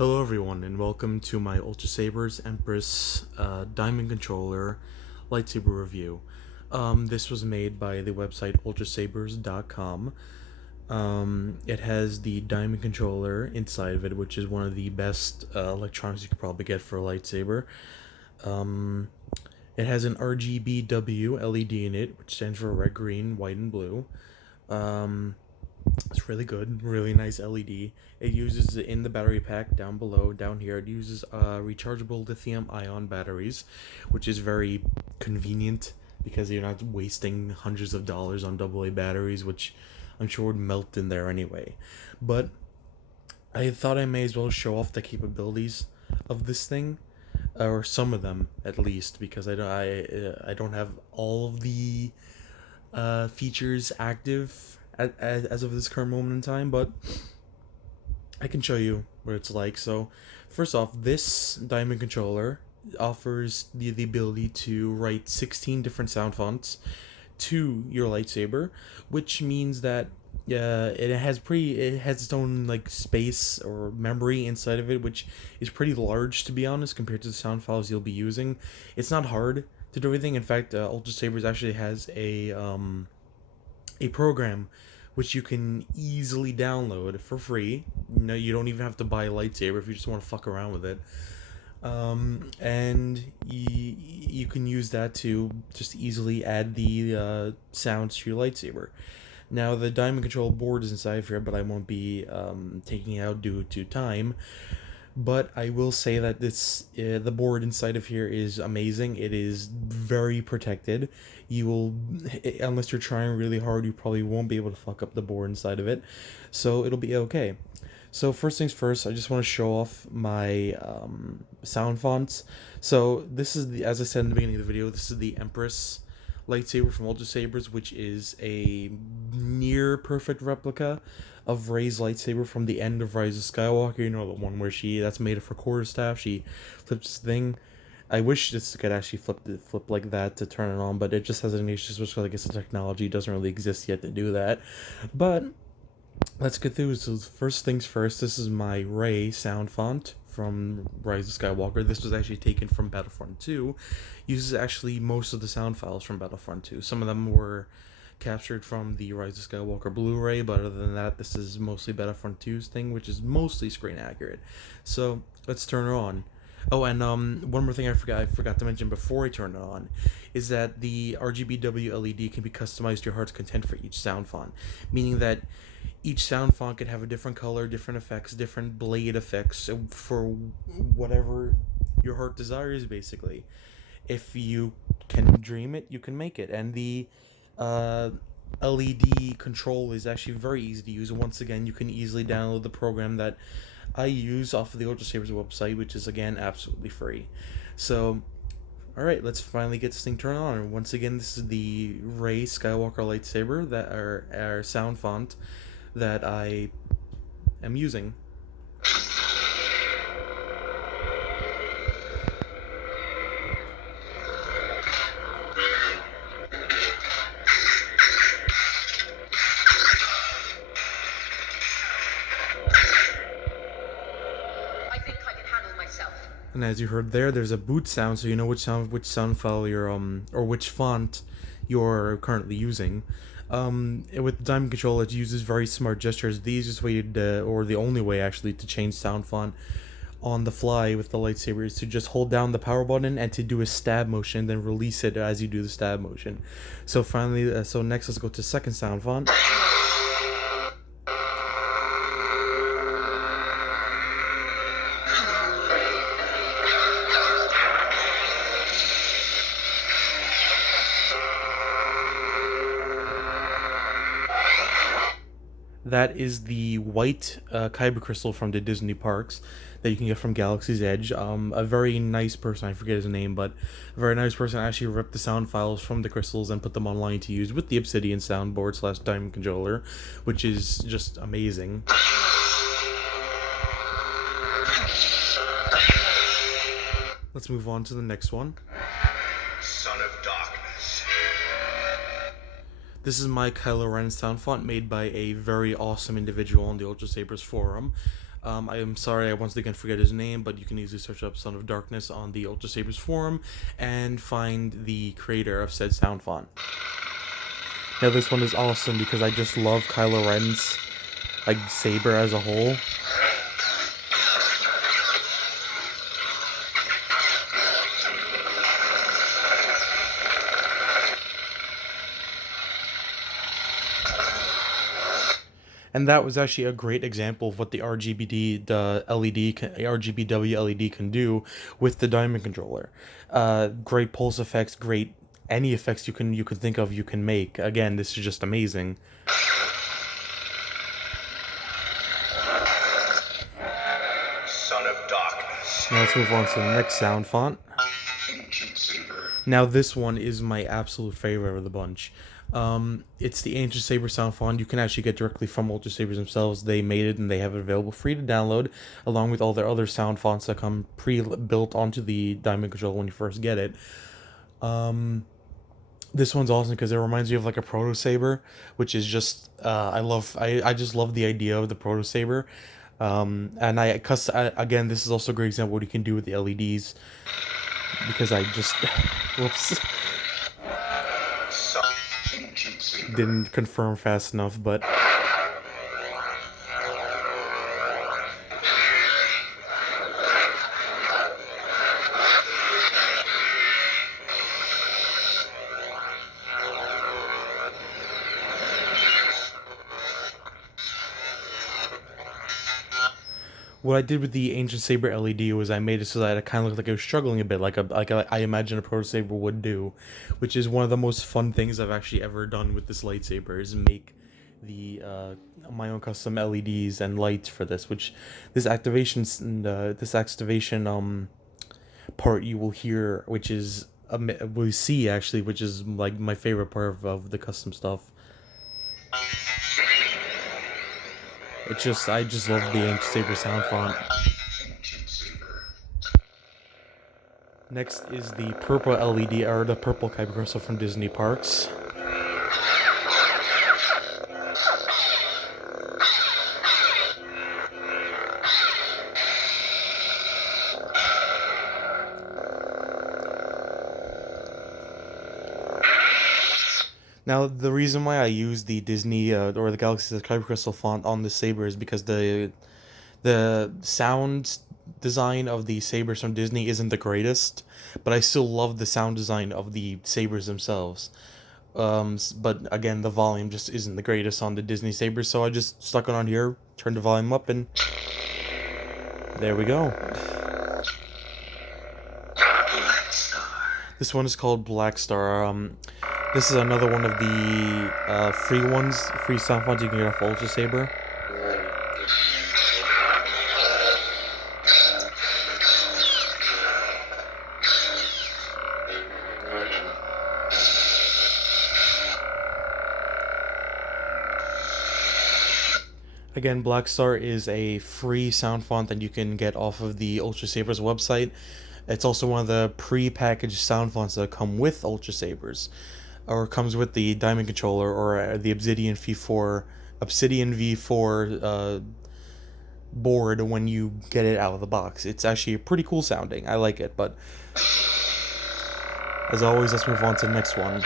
Hello everyone, and welcome to my Ultrasabers Empress Diamond Controller lightsaber review. This was made by the website ultrasabers.com. It has the Diamond Controller inside of it, which is one of the best electronics you could probably get for a lightsaber. It has an Rgbw LED in it, which stands for red, green, white, and blue. It's really good, really nice LED. It uses in the battery pack down below, down here. It uses rechargeable lithium-ion batteries, which is very convenient because you're not wasting hundreds of dollars on AA batteries, which I'm sure would melt in there anyway. But I thought I may as well show off the capabilities of this thing, or some of them at least, because I don't have all of the features active as of this current moment in time, but I can show you what it's like. So first off, this Diamond controller offers the ability to write 16 different sound fonts to your lightsaber, which means that it has its own like space or memory inside of it, which is pretty large, to be honest, compared to the sound files you'll be using. It's not hard to do everything. In fact, Ultrasabers actually has a program which you can easily download for free. You don't even have to buy a lightsaber if you just want to fuck around with it. And you can use that to just easily add the sounds to your lightsaber. Now, the Diamond Control board is inside here, but I won't be taking it out due to time. But I will say that the board inside of here is amazing. It is very protected. You will, unless you're trying really hard, you probably won't be able to fuck up the board inside of it. So it'll be okay. So first things first, I just want to show off my sound fonts. So this is as I said in the beginning of the video, this is the Empress lightsaber from Ultrasabers, which is a near perfect replica of Rey's lightsaber from the end of Rise of Skywalker. You know, the one where that's made of her quarterstaff. She flips this thing. I wish this could actually flip like that to turn it on, but it just has an issue, which I guess the technology doesn't really exist yet to do that. But let's get through. So first things first, this is my Rey sound font from Rise of Skywalker. This was actually taken from Battlefront 2. Uses actually most of the sound files from Battlefront 2. Some of them were captured from the Rise of Skywalker Blu-ray, but other than that, this is mostly Battlefront 2's thing, which is mostly screen accurate. So let's turn it on. Oh, and one more thing I forgot to mention before I turn it on, is that the Rgbw LED can be customized to your heart's content for each sound font, meaning that each sound font can have a different color, different effects, different blade effects for whatever your heart desires, basically. If you can dream it, you can make it. And the LED control is actually very easy to use. Once again, you can easily download the program that I use off of the Ultrasabers website, which is again absolutely free. So, alright, let's finally get this thing turned on. And once again, this is the Rey Skywalker lightsaber, that our sound font that I am using. And as you heard there's a boot sound, so you know which sound file you're or which font you're currently using. With the Diamond Control, it uses very smart gestures. The easiest way or the only way actually, to change sound font on the fly with the lightsaber is to just hold down the power button and to do a stab motion, then release it as you do the stab motion. So finally, so next let's go to second sound font. That is the white kyber crystal from the Disney parks that you can get from Galaxy's Edge. A very nice person, I forget his name, but a very nice person actually ripped the sound files from the crystals and put them online to use with the Obsidian soundboard / Diamond controller, which is just amazing. Let's move on to the next one. Son of Darkness. This is my Kylo Ren sound font made by a very awesome individual on the Ultrasabers forum. I am sorry I once again forget his name, but you can easily search up Son of Darkness on the Ultrasabers forum and find the creator of said sound font. Now this one is awesome because I just love Kylo Ren's like saber as a whole. And that was actually a great example of what the RGBW LED can do with the Diamond controller. Great pulse effects, great any effects you can think of you can make. Again, this is just amazing. Son of Darkness. Now let's move on to the next sound font. Now this one is my absolute favorite of the bunch. It's the Ancient Saber sound font. You can actually get directly from Ultrasabers themselves. They made it and they have it available free to download, along with all their other sound fonts that come pre-built onto the Diamond controller when you first get it. This one's awesome because it reminds me of like a Proto Saber, which is just I just love the idea of the Proto Saber. And again, this is also a great example of what you can do with the LEDs, because I just whoops. Didn't confirm fast enough, but what I did with the Ancient Saber LED was I made it so that it kind of looked like it was struggling a bit, like I imagine a Proto Saber would do, which is one of the most fun things I've actually ever done with this lightsaber, is make the my own custom LEDs and lights for this. Which this activation part you will hear, which is we see actually, which is like my favorite part of the custom stuff. I just love the Ancient Saber sound font. Next is the purple LED, or the purple Kyber crystal from Disney Parks. Now, the reason why I use the Disney or the Galaxy's Kyber Crystal font on the saber is because the sound design of the sabers from Disney isn't the greatest, but I still love the sound design of the sabers themselves. But again, the volume just isn't the greatest on the Disney sabers, so I just stuck it on here, turned the volume up, and there we go. This one is called Black Star. This is another one of the free sound fonts you can get off Ultrasaber. Again, Black Star is a free sound font that you can get off of the Ultrasabers website. It's also one of the pre-packaged sound fonts that come with Ultrasabers, or comes with the Diamond controller or the Obsidian V4 board when you get it out of the box. It's actually pretty cool sounding. I like it, but as always, let's move on to the next one.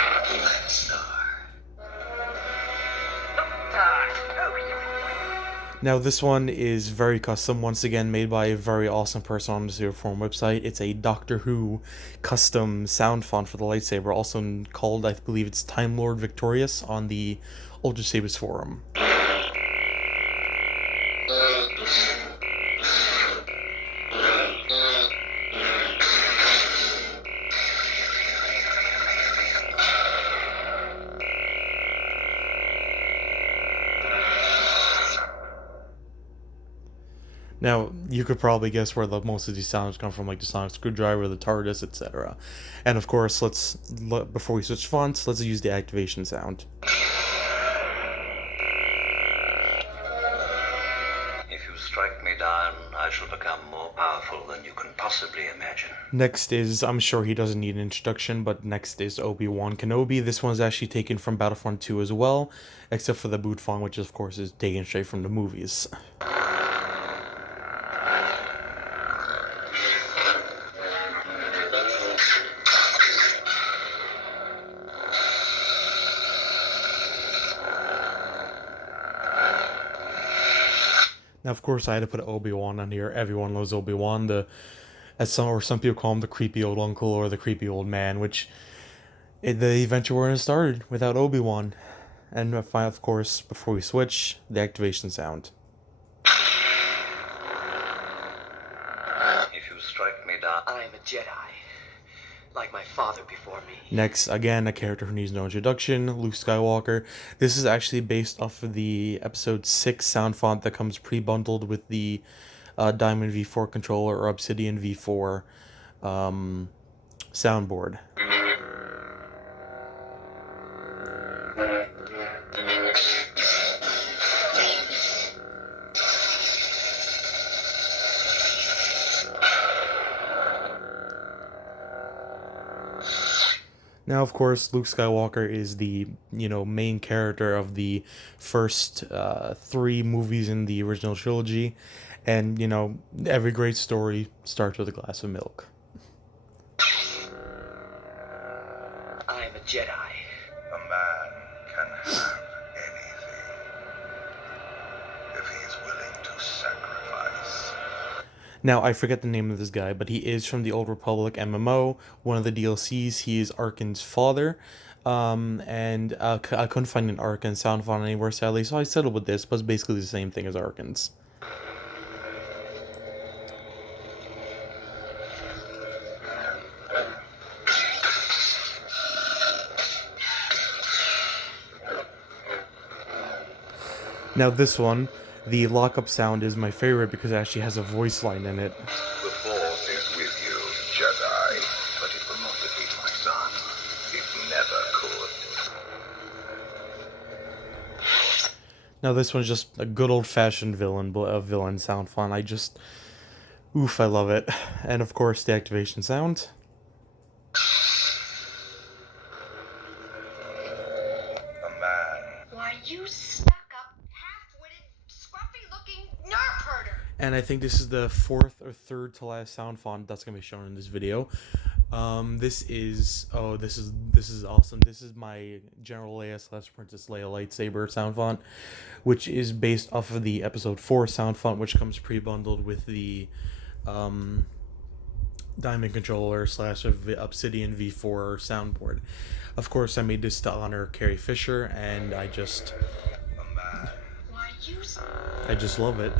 Now this one is very custom, once again made by a very awesome person on the Saber Forum website. It's a Doctor Who custom sound font for the lightsaber, also called, I believe it's Time Lord Victorious on the Ultrasabers forum. Now, you could probably guess where most of these sounds come from, like the sonic screwdriver, the TARDIS, etc. And of course, before we switch fonts, let's use the activation sound. If you strike me down, I shall become more powerful than you can possibly imagine. Next is, I'm sure he doesn't need an introduction, but next is Obi-Wan Kenobi. This one's actually taken from Battlefront 2 as well, except for the boot font, which of course is taken straight from the movies. Now, of course, I had to put Obi-Wan on here. Everyone loves Obi-Wan. Some people call him the creepy old uncle or the creepy old man, which the adventure wouldn't have started without Obi-Wan. And of course, before we switch, the activation sound. If you strike me down, I'm a Jedi, like my father before me. Next, again, a character who needs no introduction, Luke Skywalker. This is actually based off of the Episode 6 sound font that comes pre-bundled with the Diamond V4 controller or Obsidian V4 soundboard. Now, of course, Luke Skywalker is the, main character of the first 3 movies in the original trilogy. And, every great story starts with a glass of milk. I'm a Jedi. A man can have anything if he is willing to sacrifice. Now, I forget the name of this guy, but he is from the Old Republic MMO, one of the DLCs. He is Arkin's father, and I couldn't find an Arkin sound font anywhere, sadly, so I settled with this, but it's basically the same thing as Arkin's. Now this one, the lockup sound is my favorite because it actually has a voice line in it. The Force is with you, Jedi, but it will not defeat my son. It never could. Now this one's just a good old-fashioned villain sound font. I love it. And of course, the activation sound. A man. Why, you stuck-up, half-witted, scruffy-looking nerf herder! And I think this is the 4th or 3rd to last sound font that's gonna be shown in this video. This is awesome. This is my General Leia / Princess Leia lightsaber sound font, which is based off of the Episode 4 sound font, which comes pre-bundled with the Diamond controller / Obsidian V4 soundboard. Of course, I made this to honor Carrie Fisher, and I just Why, you... love it.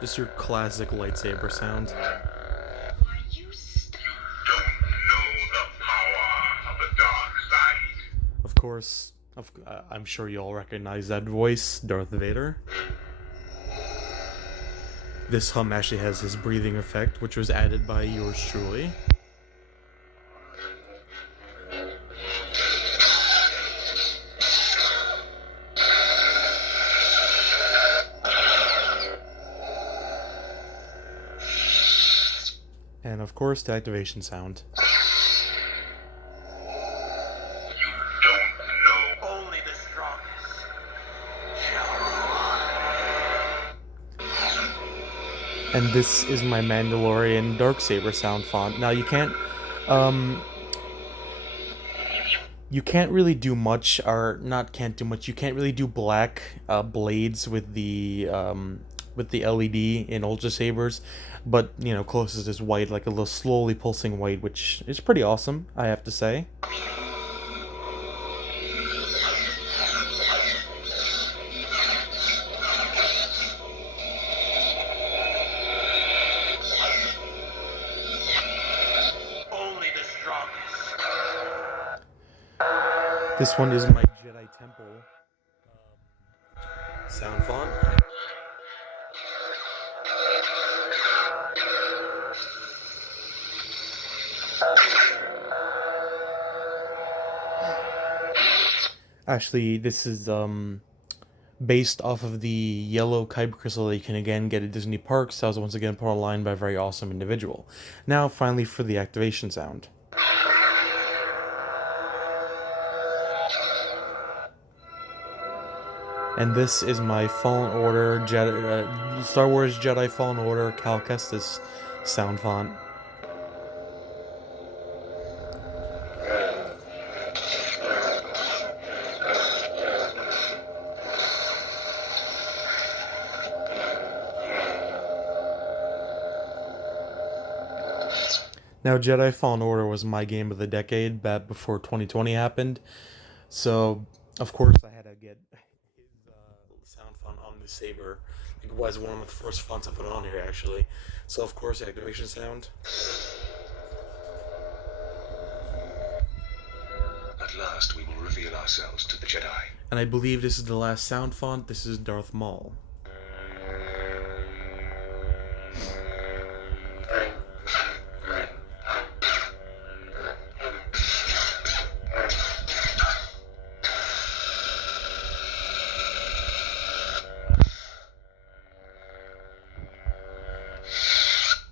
Just your classic lightsaber sound. Why, you... Don't know the power of the dark side. Of course, I'm sure you all recognize that voice, Darth Vader. This hum actually has his breathing effect, which was added by yours truly. And of course, the activation sound. You don't know. Only the strongest. And this is my Mandalorian Darksaber sound font. Now you can't really do much, or not can't do much. You can't really do black blades with the LED in Ultrasabers, but closest is white, like a little slowly pulsing white, which is pretty awesome, I have to say. Only the strongest. This one is my Jedi Temple sound font. Actually, this is based off of the yellow kyber crystal that you can again get at Disney Parks. That was once again put online by a very awesome individual. Now, finally, for the activation sound. And this is my Fallen Order Star Wars Jedi Fallen Order Cal Kestis sound font. Now, Jedi Fallen Order was my game of the decade back before 2020 happened, so of course I had to get his sound font on the Saber. It was one of the first fonts I put on here, actually. So of course, activation sound. At last we will reveal ourselves to the Jedi. And I believe this is the last sound font. This is Darth Maul.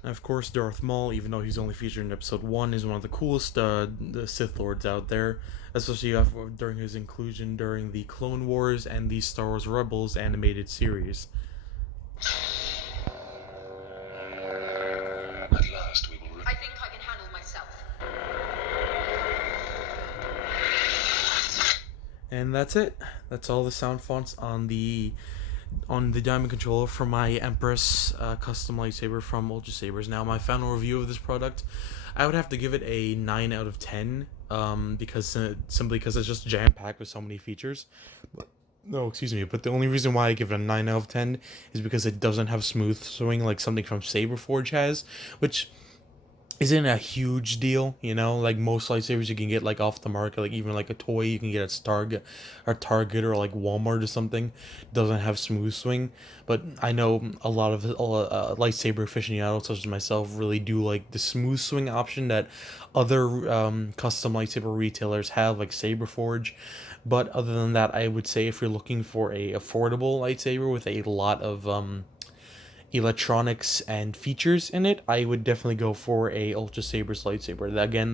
Of course, Darth Maul, even though he's only featured in Episode 1, is one of the coolest the Sith Lords out there, especially during his inclusion during the Clone Wars and the Star Wars Rebels animated series. At last we will I think I can handle myself. And that's it. That's all the sound fonts on the diamond controller for my Empress custom lightsaber from Ultrasabers. Now, my final review of this product, I would have to give it a 9 out of 10, simply because it's just jam-packed with so many features. But the only reason why I give it a 9 out of 10 is because it doesn't have smooth swing like something from Saber Forge has, which isn't a huge deal, you know. Like most lightsabers you can get like off the market, like even like a toy you can get at Target or like Walmart or something, doesn't have smooth swing. But I know a lot of lightsaber aficionados such as myself really do like the smooth swing option that other custom lightsaber retailers have, like Saber Forge. But other than that, I would say if you're looking for a affordable lightsaber with a lot of electronics and features in it, I would definitely go for a Ultrasabers lightsaber. Again,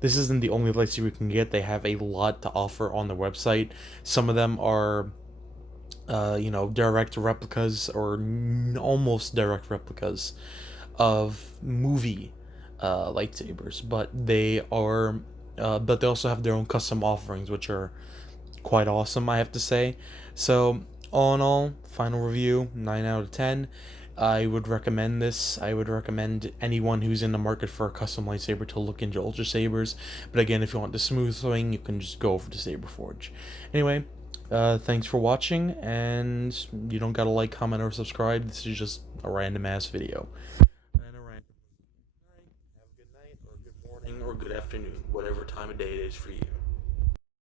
this isn't the only lightsaber you can get. They have a lot to offer on the website. Some of them are direct replicas or almost direct replicas of movie lightsabers, but they also have their own custom offerings, which are quite awesome, I have to say. So all in all, final review, 9 out of 10. I would recommend this. I would recommend anyone who's in the market for a custom lightsaber to look into Ultrasabers. But again, if you want the smooth swing, you can just go for the Saber Forge. Anyway, thanks for watching, and you don't gotta like, comment, or subscribe. This is just a random ass video. And a random. Alright, have a good night, or good morning, or good afternoon, whatever time of day it is for you.